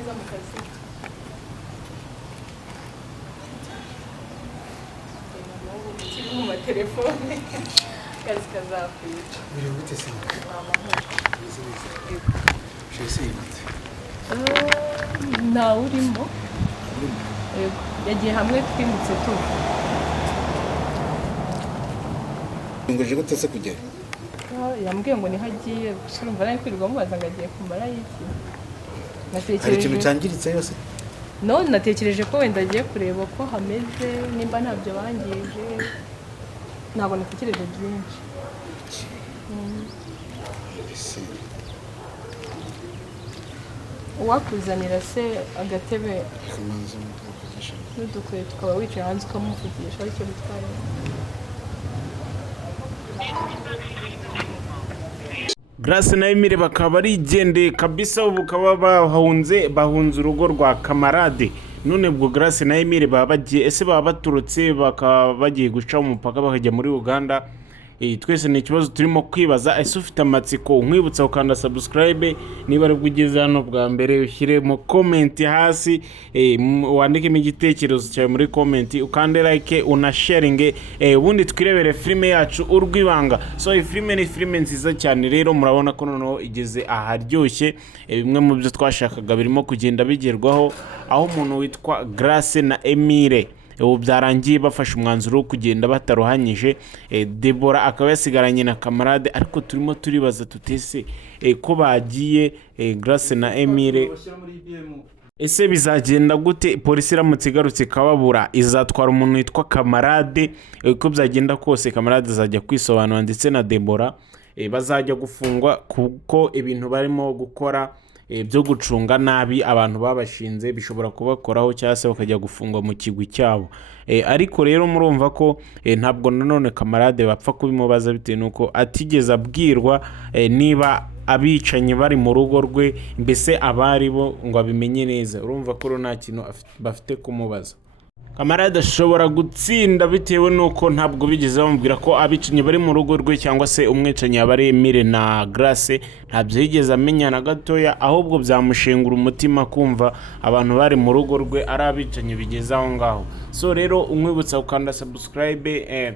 neza mu kazi mu matelefone kazi kazakwica biri gute se ntawe urimo yagiye hamwe twimutse tuba ngoje gute se kugera yambwiye ngo niho agiye urumva nawe kwirirwa mubaza ngo agiye kumara iki hari ikintu cyangiritse yose none natekereje ko wenda agiye kureba ko hameze nimba ntabyo bangije ntabwo natekereje byinshi uwakuzanira se agatebe n'udukweto tukaba wicaye hanze ukamuvugisha aricyo bitwaye Grace na Emile bakaba barigendeye kabisa ubu bakaba bahunze urugo rwa kamarade none ubwo Grace na Emile baba bagiye ese baba baturutse bakaba bagiye guca umupaka bakajya muri Uganda twese ni ikibazo turimo kwibaza ese ufite amatsiko nkwibutsa ukanda subscribe niba ari bwugeze hano bwa mbere ushyire mu comment hasi wandikemo igitekerezo cyawe muri comment ukande like una sharing ubundi twirebere filime yacu urwibanga so iyi filime ni filime nziza cyane rero murabona ko noneho igeze aharyoshye bimwe mu byo twashakaga birimo kugenda bigerwaho aho umuntu witwa Grace na Emile ubu byarangiye bafashe umwanzuro wo kugenda bataruhanyije Deborah akaba yasigaranye na kamarade ariko turimo turibaza tutese ko bagiye Grace na Emile ese bizagenda gute polisi iramutse igarutse kababura izatwara umuntu witwa kamarade uko byagenda kose kamarade azajya kwisobanura ndetse na Deborah bazajya gufungwa kuko ibintu barimo gukora byo gucunga nabi abantu babashinze bishobora kubakoraho cyase bakajya gufungwa mu kigwi cyabo ariko rero murumva ko ntabwo nanone kamarade bapfa kubimubaza bitewe nuko atigeze abwirwa niba abicanye bari mu rugo rwe mbese abari bo ngo abimenye neza urumva ko nta kintu bafite kumubaza kamarade ashobora gutsinda bitewe nuko ntabwo bigeze bamubwira ko abicanye bari mu rugo rwe cyangwa se umwicanyi yabari Emile na Grace ntabyo yigeze amenya na gatoya ahubwo byamushengura umutima kumva abantu bari mu rugo rwe ari abicanye bigeze aho ngaho so rero umwibutsa ukanda subscribe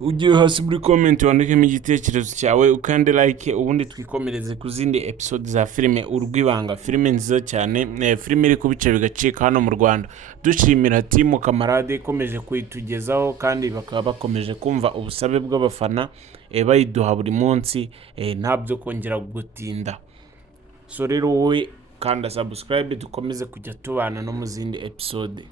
ugiye hasi muri comment wandikemo igitekerezo cyawe ukande like ubundi twikomereze ku zindi episode za filime urwibanga filime nziza cyane filime iri kubice bigacika hano mu Rwanda dushimira timu kamarade ikomeje kuyitugezaho kandi bakaba bakomeje kumva ubusabe bw'abafana bayiduha buri munsi ntabyo kongera gutinda so rero wowe kanda subscribe dukomeze kujya tubana no mu zindi episode